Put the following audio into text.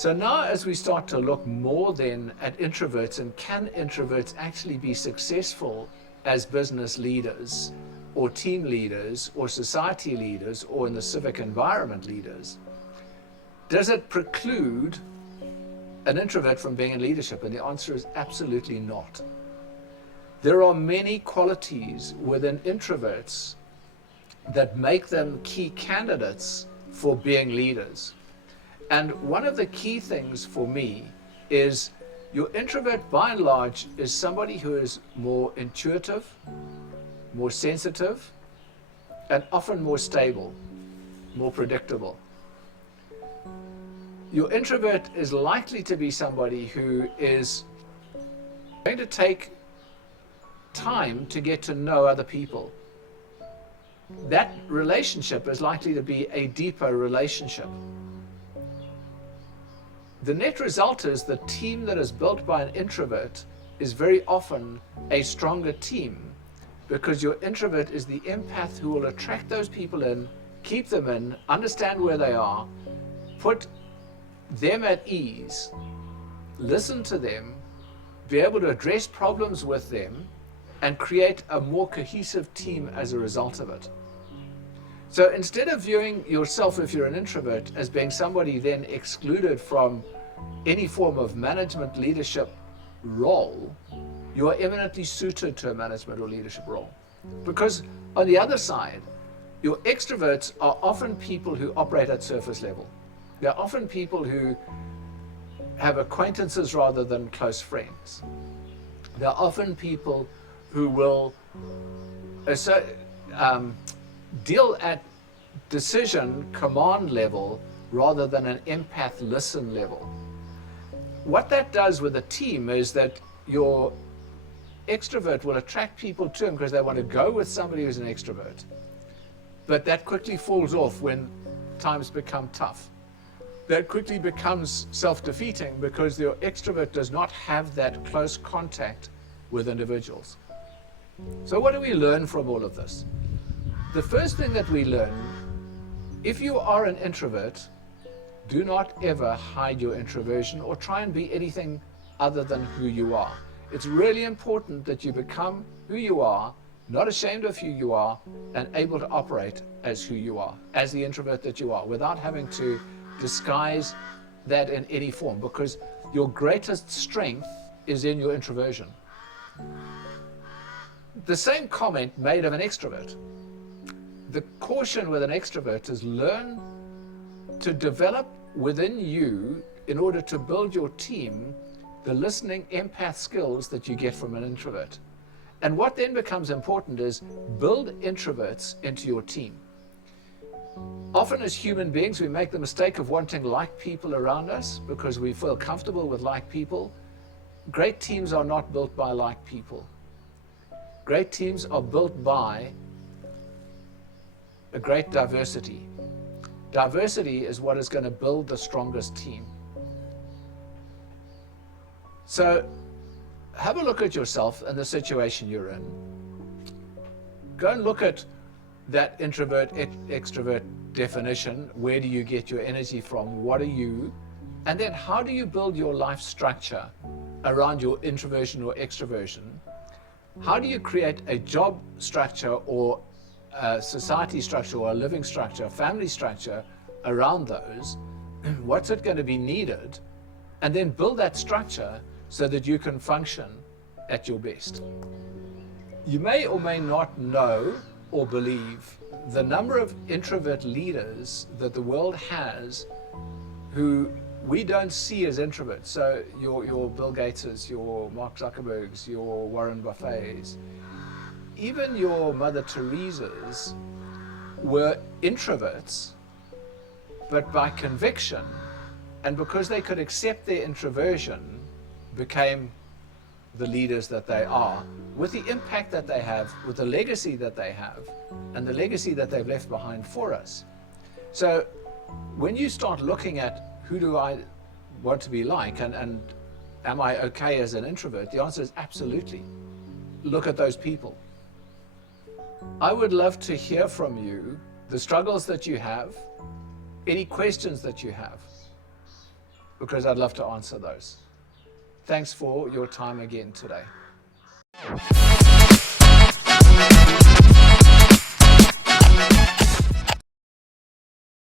So now as we start to look more then at introverts, and can introverts actually be successful as business leaders or team leaders or society leaders or in the civic environment leaders, does it preclude an introvert from being in leadership? And the answer is absolutely not. There are many qualities within introverts that make them key candidates for being leaders. And one of the key things for me is your introvert, by and large, is somebody who is more intuitive, more sensitive, and often more stable, more predictable. Your introvert is likely to be somebody who is going to take time to get to know other people. That relationship is likely to be a deeper relationship. The net result is the team that is built by an introvert is very often a stronger team, because your introvert is the empath who will attract those people in, keep them in, understand where they are, put them at ease, listen to them, be able to address problems with them, and create a more cohesive team as a result of it. So instead of viewing yourself, if you're an introvert, as being somebody then excluded from any form of management leadership role, you are eminently suited to a management or leadership role. Because on the other side, your extroverts are often people who operate at surface level. They're often people who have acquaintances rather than close friends. They're often people who will deal at decision command level rather than an empath listen level. What that does with a team is that your extrovert will attract people to him because they want to go with somebody who's an extrovert. But that quickly falls off when times become tough. That quickly becomes self-defeating because your extrovert does not have that close contact with individuals. So what do we learn from all of this? The first thing that we learn, if you are an introvert, do not ever hide your introversion or try and be anything other than who you are. It's really important that you become who you are, not ashamed of who you are, and able to operate as who you are, as the introvert that you are, without having to disguise that in any form, because your greatest strength is in your introversion. The same comment made of an extrovert. The caution with an extrovert is learn to develop within you, in order to build your team, the listening empath skills that you get from an introvert. And what then becomes important is build introverts into your team. Often as human beings, we make the mistake of wanting like people around us because we feel comfortable with like people. Great teams are not built by like people. Great teams are built by a great diversity. Diversity is what is going to build the strongest team. So have a look at yourself and the situation you're in. Go and look at that introvert, extrovert definition. Where do you get your energy from? What are you? And then how do you build your life structure around your introversion or extroversion? How do you create a job structure or a society structure or a living structure, a family structure around those? What's it going to be needed? And then build that structure so that you can function at your best. You may or may not know or believe the number of introvert leaders that the world has who we don't see as introverts. So your Bill Gateses, your Mark Zuckerbergs, your Warren Buffets, even your Mother Teresa's were introverts, but by conviction, and because they could accept their introversion, became the leaders that they are, with the impact that they have, with the legacy that they have, and the legacy that they've left behind for us. So when you start looking at who do I want to be like, and am I okay as an introvert, the answer is absolutely. Look at those people. I would love to hear from you the struggles that you have, any questions that you have. because I'd love to answer those. Thanks for your time again today.